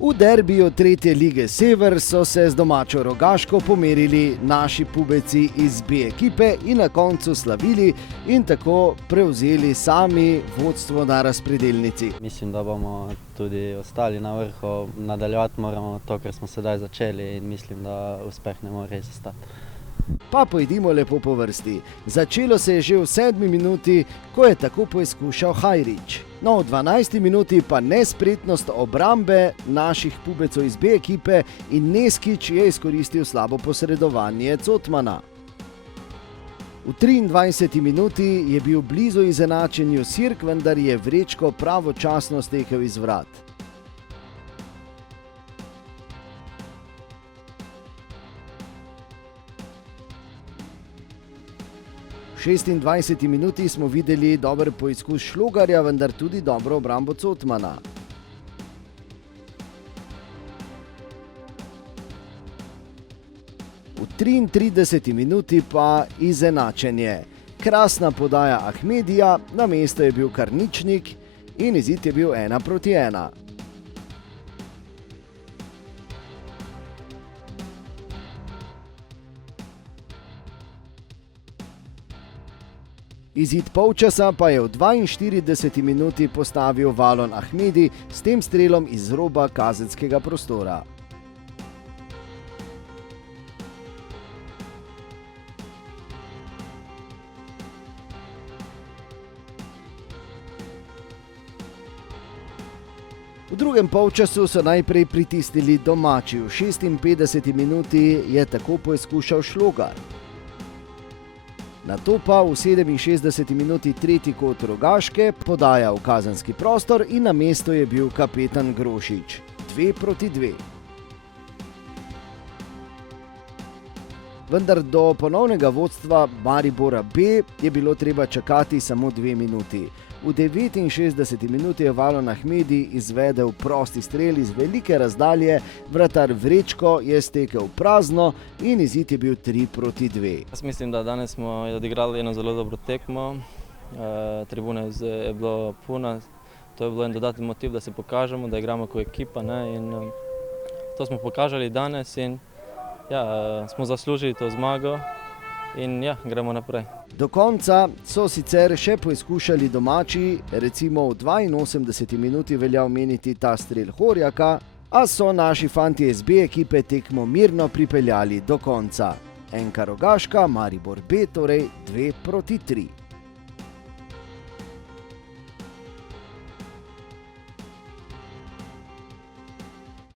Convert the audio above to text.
V derbiju 3. lige Sever so se z domačo Rogaško pomerili naši pubeci iz B ekipe in na koncu slavili in tako prevzeli sami vodstvo na razpredelnici. Mislim, da bomo tudi ostali na vrhu, nadaljevati moramo to, kar smo sedaj začeli, in mislim, da uspeh ne more izostati. Pa pojdimo lepo po vrsti. Začelo se je že v 7. minuti, ko je tako poizkušal Hajrič. No, v 12. minuti pa nespretnost obrambe naših pubecov iz B ekipe in Neskič je izkoristil slabo posredovanje Cotmana. V 23. minuti je bil blizu izenačenju Sirk, vendar je Vrečko pravočasno stekel iz vrat. V 26. minuti smo videli dober poizkus Šlogarja, vendar tudi dobro obrambo Cotmana. V 33. minuti pa izenačenje. Krasna podaja Ahmedija, na mesto je bil Karničnik in izid je bil 1:1. Izid polčasa pa je v 42. minuti postavil Valon Ahmedi s tem strelom iz roba kazenskega prostora. V drugem polčasu so najprej pritisnili domači. V 56. minuti je tako poizkušal Šlogar. Nato pa v 67. minuti tretji kot Rogaške podaja v kazenski prostor in na mestu je bil kapetan Grošič. 2:2. Vendar do ponovnega vodstva Maribora B je bilo treba čakati samo 2 minuti. V 69. minuti je Valon Ahmedi izvedel prosti strel iz velike razdalje, vratar Vrečko je stekel prazno in izid je bil 3:2. Jaz mislim, da danes smo odigrali eno zelo dobro tekmo. Tribune je bilo puna, to je bilo en dodatni motiv, da se pokažemo, da igramo kot ekipa, ne? In to smo pokazali danes in smo zaslužili to zmago in gremo naprej. Do konca so sicer še poizkušali domači, recimo v 82. minuti velja omeniti ta strel Horjaka, a so naši fantje iz B ekipe tekmo mirno pripeljali do konca. NK Rogaška, Maribor B, torej 2:3.